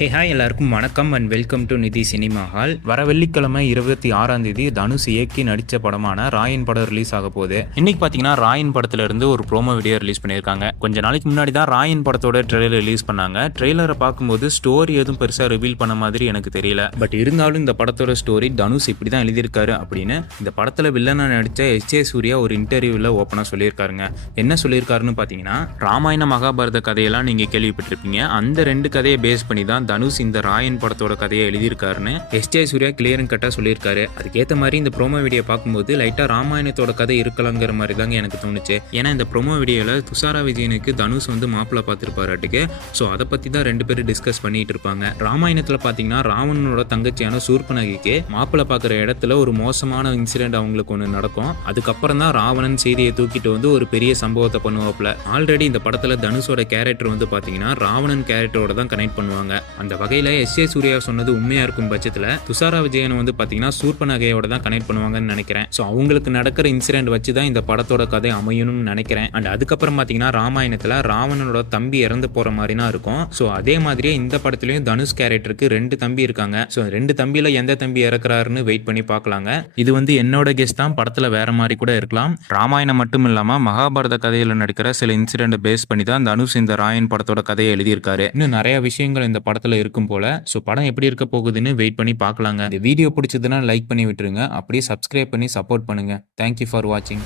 Hi எல்லாருக்கும் வணக்கம் and welcome to நிதி சினிமா ஹால். வர வெள்ளிக்கிழமை 26ஆம் தேதி தனுஷ் இயக்கி நடித்த படமான ராயன் படம் ரிலீஸ் ஆக போகுது. இன்னைக்கு பார்த்தீங்கன்னா ராயன் படத்துல இருந்து ஒரு ப்ரோமோ வீடியோ ரிலீஸ் பண்ணியிருக்காங்க. கொஞ்ச நாளைக்கு முன்னாடி தான் ராயன் படத்தோட ட்ரெய்லர் ரிலீஸ் பண்ணாங்க. ட்ரெய்லரை பார்க்கும்போது ஸ்டோரி எதுவும் பெருசாக ரிவீல் பண்ண மாதிரி எனக்கு தெரியல. பட் இருந்தாலும் இந்த படத்தோட ஸ்டோரி தனுஷ் இப்படி தான் எழுதியிருக்காரு அப்படின்னு இந்த படத்தில் வில்லனா நடித்த எஸ்.ஜே. சூர்யா ஒரு இன்டர்வியூவில் ஓப்பனாக சொல்லியிருக்காருங்க. என்ன சொல்லியிருக்காருன்னு பார்த்தீங்கன்னா, ராமாயண மகாபாரத கதையெல்லாம் நீங்கள் கேள்விப்பட்டிருப்பீங்க. அந்த 2 கதையை பேஸ் பண்ணி தான் தனுஷ் இந்த ராயன் படத்தோட கதையை எழுதியிருக்காருன்னு எஸ்.ஜே. சூர்யா கிளியர் அண்ட் கட்டா சொல்லியிருக்காரு. அதுக்கேற்ற மாதிரி இந்த ப்ரோமோ வீடியோ பார்க்கும்போது லைட்டா ராமாயணத்தோட கதை இருக்கலாங்கிற மாதிரி தாங்க எனக்கு தோணுச்சு. ஏன்னா இந்த ப்ரோமோ வீடியோவில் துஷாரா விஜயனுக்கு தனுஷ் மாப்பிள்ளை பார்த்துருப்பாராட்டுக்கு. ஸோ அதை பற்றி தான் 2 பேரும் டிஸ்கஸ் பண்ணிட்டு இருப்பாங்க. ராமாயணத்தில் பார்த்தீங்கன்னா ராவணனோட தங்கச்சியான சூர்பனகைக்கு மாப்பிள்ளை பார்க்குற இடத்துல ஒரு மோசமான இன்சிடென்ட் அவங்களுக்கு ஒன்று நடக்கும். அதுக்கப்புறம் தான் ராவணன் செய்தியை தூக்கிட்டு ஒரு பெரிய சம்பவத்தை பண்ணுவாப்புல. ஆல்ரெடி இந்த படத்தில் தனுஷோட கேரக்டர் பார்த்தீங்கன்னா ராவணன் கேரக்டரோட தான் கனெக்ட் பண்ணுவாங்க. அந்த வகையில் எஸ்.ஜே. சூர்யா சொன்னது உண்மையா இருக்கும் பட்சத்தில் துஷாரா விஜயன் பார்த்தீங்கன்னா சூர்பனகையோட தான் கனெக்ட் பண்ணுவாங்கன்னு நினைக்கிறேன். ஸோ அவங்களுக்கு நடக்கிற இன்சிடென்ட் வச்சு தான் இந்த படத்தோட கதை அமையணும்னு நினைக்கிறேன். அண்ட் அதுக்கப்புறம் பார்த்தீங்கன்னா ராமாயணத்தில் ராவணனோட தம்பி இறந்து போற மாதிரி தான் இருக்கும். ஸோ அதே மாதிரியே இந்த படத்துலையும் தனுஷ் கேரக்டருக்கு 2 தம்பி இருக்காங்க. ஸோ 2 தம்பியில எந்த தம்பி இறக்குறாருன்னு வெயிட் பண்ணி பார்க்கலாங்க. இது என்னோட கெஸ் தான். படத்தில் வேற மாதிரி கூட இருக்கலாம். ராமாயணம் மட்டும் இல்லாமல் மகாபாரத கதையில் நடக்கிற சில இன்சிடென்ட் பேஸ் பண்ணி தான் தனுஷ் இந்த ராயன் படத்தோட கதையை எழுதியிருக்காரு. இன்னும் நிறைய விஷயங்கள் இந்த படத்தில் இருக்கும் போல. ஸோ படம் எப்படி இருக்க போகுதுன்னு வெயிட் பண்ணி பார்க்கலாங்க. இந்த வீடியோ பிடிச்சதுன்னா லைக் பண்ணி விட்டுருங்க. அப்படியே சப்ஸ்கிரைப் பண்ணி சப்போர்ட் பண்ணுங்க. தேங்க்யூ ஃபார் வாட்சிங்.